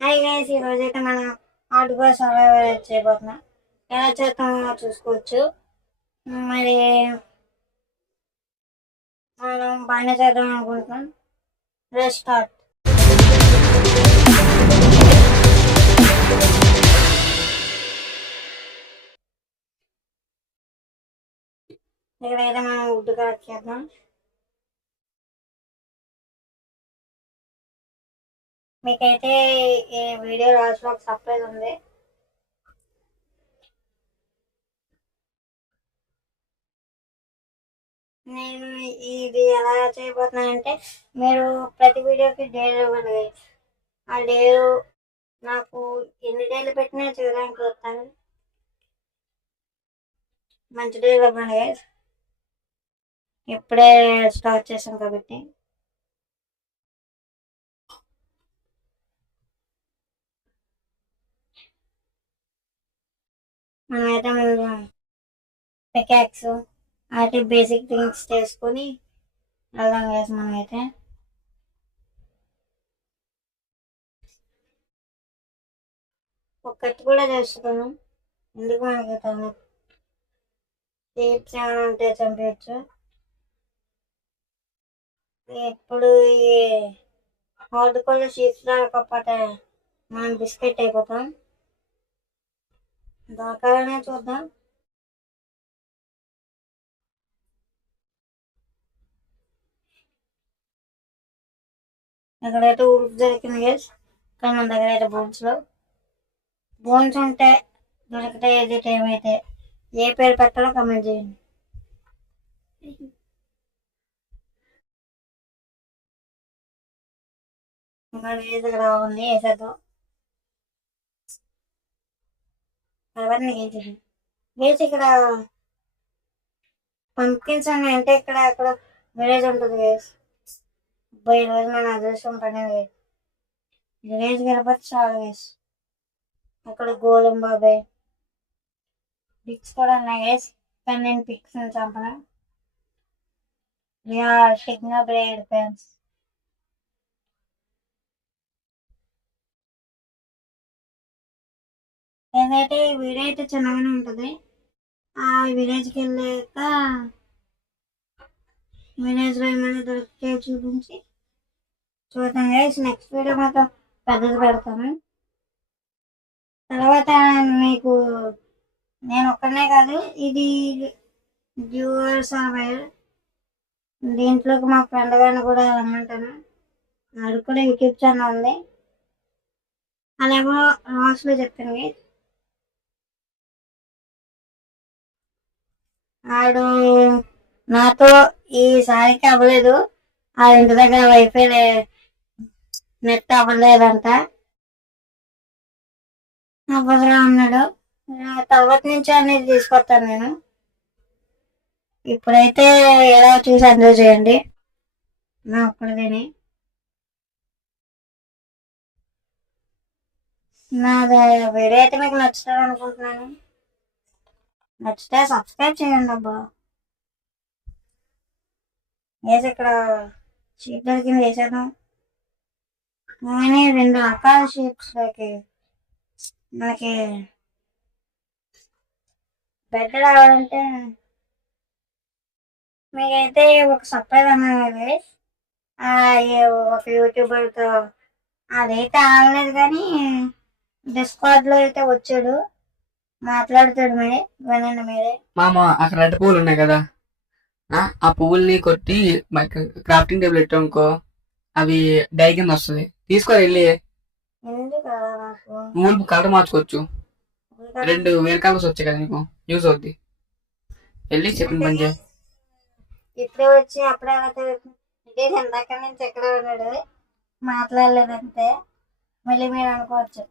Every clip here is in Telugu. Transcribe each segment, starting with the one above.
హాయ్ గైస్, ఈరోజైతే మనం అవుట్డోర్ సర్వైవల్ చేయబోతున్నాం. ఎలా చేస్తామో చూసుకోవచ్చు. మరి మనం బాగానే చేద్దాం అనుకుంటున్నాం. స్టార్ట్. ఇక్కడైతే మనం వుడ్ కలెక్ట్ చేద్దాం. మీకైతే ఈ వీడియో లాస్ట్లో ఒక సర్ప్రైజ్ ఉంది. నేను ఇది ఎలా చేయబోతున్నానంటే, మీరు ప్రతి వీడియోకి డేలు ఇవ్వండి. ఆ డేలు నాకు ఎన్ని డేలు పెట్టినా చేయడానికి వస్తాను. మంచి డేలు ఇవ్వండి. ఇప్పుడే స్టార్ట్ చేసాం కాబట్టి. మనమైతే ముందు పికాక్స్ వాటి బేసిక్ థింగ్స్ చేసుకొని వెళ్దాం వేసి మనమైతే. ఒక కత్తి కూడా చేస్తున్నాను. ఎందుకు మనకి తను షేప్స్ ఏమైనా ఉంటే చంపేయచ్చు. ఇప్పుడు ఈ హార్డ్ కూడా షీప్స్ రాకపోతే మనం బిస్కెట్ అయిపోతాం. దొరకాలనే చూద్దాం. ఇక్కడైతే ఊరికి దొరికింది గేస్, కానీ మన దగ్గర అయితే బోన్స్ ఉంటే దొరికితే ఏది టైం అయితే ఏ పేరు పెట్టాలో కమెంట్ చేయండి. మన ఏది ఇక్కడ ఉంది వేసేద్దాం. అవన్నీ వేసి ఇక్కడ పంప్కిన్స్ అంటే ఇక్కడ అక్కడ విలేజ్ ఉంటుంది గేస్. ఈ రోజు మన అదృష్టం పని విలేజ్ గణపతి చాలు గేస్. అక్కడ గోలం బాబాయ్ పిక్స్ కూడా ఉన్నాయి గేస్, కానీ నేను పిక్స్ చంపను. సిగ్నల్ బ్రేడ్ ఫ్రెండ్స్. ఏదైతే ఈ వీడియో అయితే చిన్నగానే ఉంటుంది. ఆ విలేజ్కి వెళ్ళాక విలేజ్లో ఏమైనా దొరికితే చూపించి చూద్దాం గైస్. నెక్స్ట్ వీడియో మాత్రం పెద్దది పెడతాను. తర్వాత మీకు నేను ఒక్కనే కాదు, ఇది డ్యూయల్ సర్వైవర్. దీంట్లోకి మా ఫ్రెండ్ గారిని కూడా రమ్మంటాను. అది కూడా యూట్యూబ్ ఛానల్ ఉంది, అలాగో లాస్ట్లో చెప్తాను గైస్. ఆడు నాతో ఈసారికి అవ్వలేదు, ఆ ఇంటి దగ్గర వైఫై నెట్ అవ్వలేదంట, అవ్వదురా అన్నాడు. తర్వాత నుంచి అనేది తీసుకొస్తాను నేను. ఇప్పుడైతే ఎలా చూసి ఎంజాయ్ చేయండి. నా ఒక్కడిదేని నా వీడియో అయితే మీకు నచ్చుతుంది అనుకుంటున్నాను. నచ్చితే సబ్స్క్రైబ్ చేయండి అబ్బా. వేసి ఇక్కడ షీప్ దొరికింది వేసేద్దాం. కానీ 2 రకాల షీప్స్లోకి మనకి బెడ్ రావాలంటే మీకైతే ఒక సర్ప్రైజ్ అన్నది. ఒక యూట్యూబర్తో అదైతే ఆగలేదు, కానీ డిస్కార్డ్లో అయితే వచ్చాడు, మాట్లాడుతాడు. మరి వినండి మీరే. మామ అక్కడ రెడ్ పువ్వులు ఉన్నాయి కదా, ఆ పువ్వుల్ని కొట్టి క్రాఫ్టింగ్ టేబుల్ పెట్టామనుకో అవి డై కింద వస్తుంది. తీసుకో వెళ్ళి పువ్వులు కలర్ మార్చుకోవచ్చు. 2 వేరే కలర్స్ వచ్చాయి కదా నీకు, యూజ్ అవుద్ది. వెళ్ళి చెప్పిన పని చేయి. ఇప్పుడే వచ్చి అప్పుడే ఇందాక నుంచి ఎక్కడ ఉన్నాడు, మాట్లాడలేదంటే మళ్ళీ మీరు అనుకోవచ్చు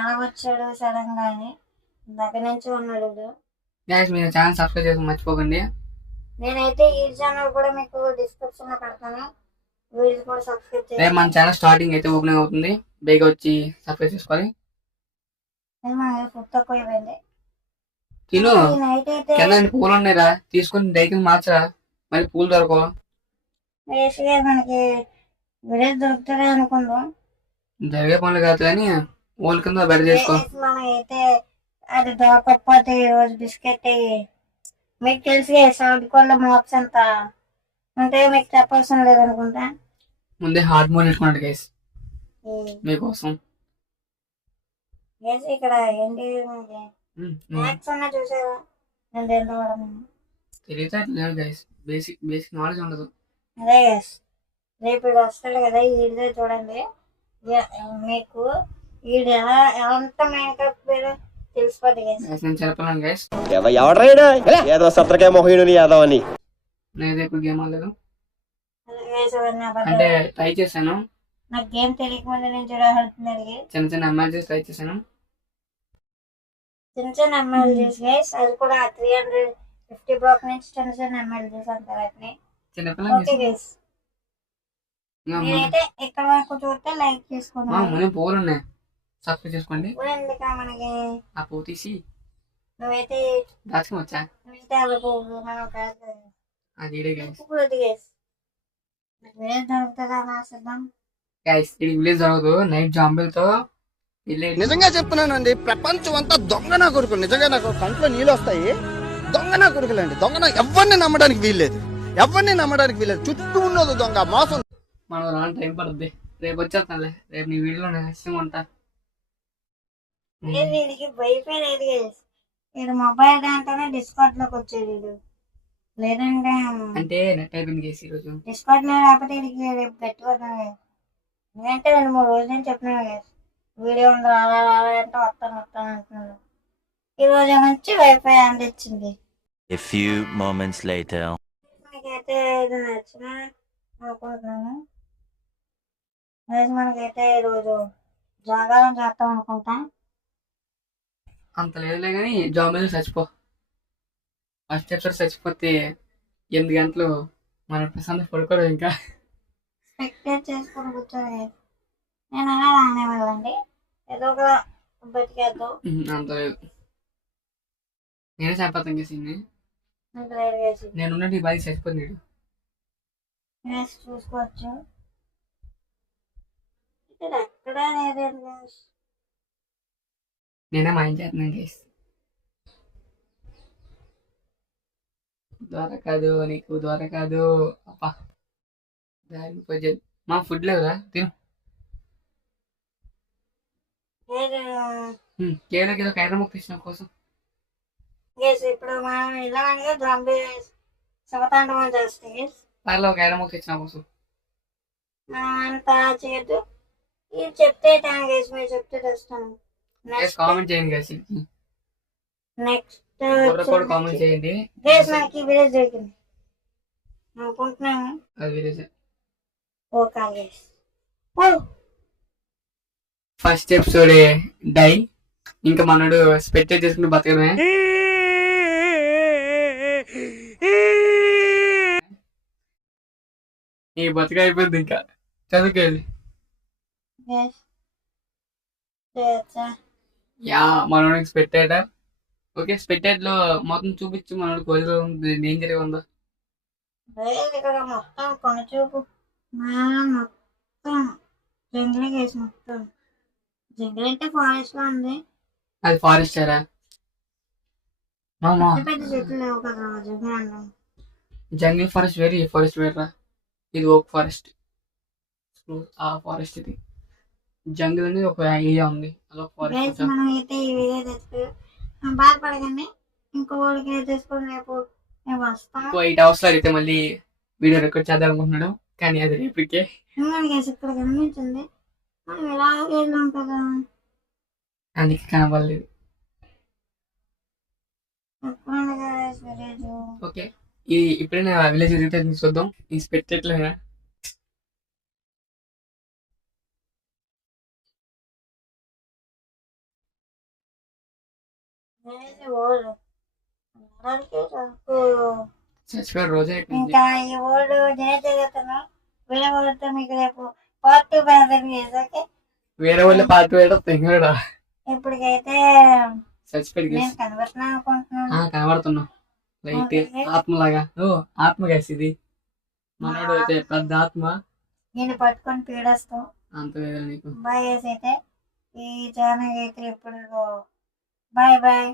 ఎలా వచ్చాడు సడన్ గా అని. ఇందాక నుంచి ఉన్నాడు. మీరు ఛానల్ సబ్స్క్రైబ్ చేసి మర్చిపోకండి. నేనైతే ఈ ఛానల్ కూడా మీకు డిస్క్రిప్షన్ లో పెడతాను, వీడియోస్ కూడా సబ్స్క్రైబ్ చేయండి. రేపు మన ఛానల్ స్టార్టింగ్ అయితే ఓపెనింగ్ అవుతుంది, బేగా వచ్చి సబ్స్క్రైబ్ చేసుకోవాలి. ఫుడ్ తక్కువ అయిపోయింది. తిను, కింద పూలు ఉన్నాయిరా, తీసుకుని డై కింద మార్చరా, మళ్ళీ పూలు దొరకవు. మనకి విలేజ్ దొరుకుతుంది అనుకుందాం. జరిగే పనులు కాదు కానీ ఓల్ కింద బెడ చేసుకో. మనం అయితే అది దొరకకపోతే ఈరోజు బిస్కెట్ మీకు తెలిసి సౌండ్ కోళ్ళ మాప్స్ అంత అంటే మీకు చెప్పవసరం లేదనుకుంటా. ముందే హార్డ్ మోడ్ పెట్టుకున్నాడు గైస్ మీకోసం. గైస్ ఇక్కడ ఏంటి మ్యాథ్స్ అన్నా చూసారా? నేను దేంట్లో కూడా తెలియదు గైస్, బేసిక్ నాలెడ్జ్ ఉండదు. అదే గైస్ రేపు ఇది వస్తాడు కదా ఈడిదే చూడండి. మీకు ఈడు ఎంత మేకప్ తెలిసిపోద్ది గైస్. నేను చెప్పలేను గైస్, ఏదో సత్రకే మొహీనుని యాదవ్ అని. నేనైతే ఇప్పుడు గేమ్ ఆడలేదు, గైస్ అంటే ట్రై చేశాను. నాకు గేమ్ తెలియకముందు నేను చూడాలి చిన్న చిన్న ఎమ్మెల్యేస్ ట్రై చేశాను. చిన్న చిన్న ఎమ్మెల్యేస్ గైస్, అది కూడా 350 బ్లాక్ నుంచి చిన్న చిన్న ఎమ్మెల్యేస్ అంటారు వాటిని. ఓకే గైస్ నేనైతే ఇక్కడ వరకు చూస్తే లైక్ చేసుకోండి. పోలు ఉన్నాయి, సబ్స్క్రైబ్ చేసుకోండి. ఎందుక మనకి ఆ పో తీసి నువ్వైతే దాచుకోవచ్చా? నువ్వైతే అలా పోవు మనం కాదు అది గైస్. గైస్ విలేజ్ దొరుకుతుందా ఆశిద్దాం గైస్. ఇది విలేజ్ దొరకదు, నైట్ జాంబులతో నిజంగా చెప్తున్నానండి, ప్రపంచం అంతా దొంగ నా కొడుకులు. నిజంగా నాకు కంట్లో నీళ్ళు వస్తాయి. దొంగ నా కొడుకులండి, దొంగ ఎవరిని నమ్మడానికి వీల్లేదు, ఎవరిని నమ్మడానికి వీల్లేదు. చుట్టూ ఉన్నది దొంగ మోసం. మనం రాని టైం పడుద్ది, రేపు వచ్చేస్తానులే. రేపు నీ వీడియోలో నేను హస్యం ఉంటా. వీడికి భయపడేది గైస్, వీడు మొబైల్ దాంట్లోనే డిస్కౌంట్ లోకి వచ్చేది వీడు. లేదంటే అంటే నెట్ అయిపోయింది గైస్ ఈరోజు. డిస్కౌంట్ లో లేకపోతే వీడికి రేపు గట్టిపోతాను గైస్. ఎందుకంటే 2-3 రోజుల నుంచి చెప్పినాను గైస్ వీడియో ఉంది రాలా అంటే వస్తాను అంటున్నాడు. ఈ రోజు నుంచి వైఫై అందించింది. A few moments later. మనకైతే ఇది నచ్చిన అనుకుంటున్నాను. మనకైతే ఈరోజు జాగారం చేస్తాం అనుకుంటా. అంత లేదులే కానీ జాంబులు చచ్చిపో. ఫస్ట్ ఎపిసోడ్ చచ్చిపోతే 8 గంటలు మన ప్రశాంత్ పడుకోవడం. ఇంకా స్పెక్టేట్ చేసుకొని కూర్చోదు. నేను అలా రానేవాళ్ళండి, ఏదో ఒక బతికేద్దాం. అంత లేదు, నేనే చనిపోతాను ఇంకా సీన్ని. అంత లేదు వేసి నేనున్నట్టు ఈ బాధ చచ్చిపోతుంది. వేసి చూసుకోవచ్చు. ఇక్కడ ఎక్కడా లేదు గైస్. నేనే మాయం చేస్తున్నాను గైస్. దొరకదు నీకు, దొరకదు. అప్పా మా ఫుడ్ లేవురా, తిను. కేవలం ఏదో కైర ముక్క ఇచ్చిన కోసం. ఇప్పుడు మనం ఇలాగే జంబీ శవతాండవం చేస్తే పర్లో కైర ముక్క ఇచ్చిన కోసం అంతా చేయదు. ఇది చెప్తే గైస్ మీరు చెప్తే తెస్తాను. కామెంట్ చేయండి గైస్, నెక్స్ట్ కూడా కామెంట్ చేయండి గైస్. మనకి విలేజ్ దొరికింది అనుకుంటున్నాను. అది village. Okay guys first episode డై. ఇంకా మనడు స్పెక్టేట్ చేసుకుంటూ బతకడమే. ఈ బతుక అయిపోయింది, ఇంకా చదువుకేది. యా మనోడికి స్పెక్టేట. ఓకే స్పెక్టేట్ లో మొత్తం చూపించు మనోడు కోరిక డేంజర్ ఉందా. ఇక్కడ మొత్తం కొనచూపు మొత్తం జంగిల్ గైస్. మొత్తం జంగిల్ అంటే ఫారెస్ట్ లో ఉంది. అది ఫారెస్ట్ ఏరా మామా. పెద్ద చెట్లు లేవు కదా జంగిల్ అన్నాం. జంగిల్ ఫారెస్ట్ వేరు, ఈ ఫారెస్ట్ వేర్రా. ఇది ఓక్ ఫారెస్ట్, ఆ ఫారెస్ట్ ఇది. జంగిల్ అనేది ఒక ఏరియా ఉంది, అలా ఫారెస్ట్. మనం అయితే ఈ వీడియో తెచ్చుకో బాధపడకండి. ఇంకో ఊరికి తెచ్చుకొని రేపు వస్తాం. 8 hours లో అయితే మళ్ళీ వీడియో రికార్డ్ చేద్దాం అనుకుంటున్నాడు, కానీ అది రేపటికే. ఇక్కడ కనిపించింది, మనం ఎలా వెళ్ళాం కదా అందుకే కనబడలేదు. ఓకే ఇది ఇప్పుడైనా విలేజ్ తిరిగితే చూద్దాం. ఈ స్పెక్టేట్లో చచ్చిపోయారు రోజే. ఇంకా ఈ ఓల్డ్ జరుగుతాను వేరే వాళ్ళతో మీకు రేపు పార్ట్ 2 ఓకే. వేరే వాళ్ళ పార్ట్ వేయడం. ఇప్పటికైతే చచ్చిపోయాడు నేను కనబడుతున్నా అనుకుంటున్నాను. కనబడుతున్నా లైట్ ఆత్మలాగా. ఓ ఆత్మ గైస్ ఇది. మనోడు అయితే పెద్ద ఆత్మ. నేను పట్టుకొని పీడేస్తాం. అంత వేరే నీకు బాయ్ అయితే ఈ ఛానల్ అయితే ఎప్పుడు బాయ్ బాయ్.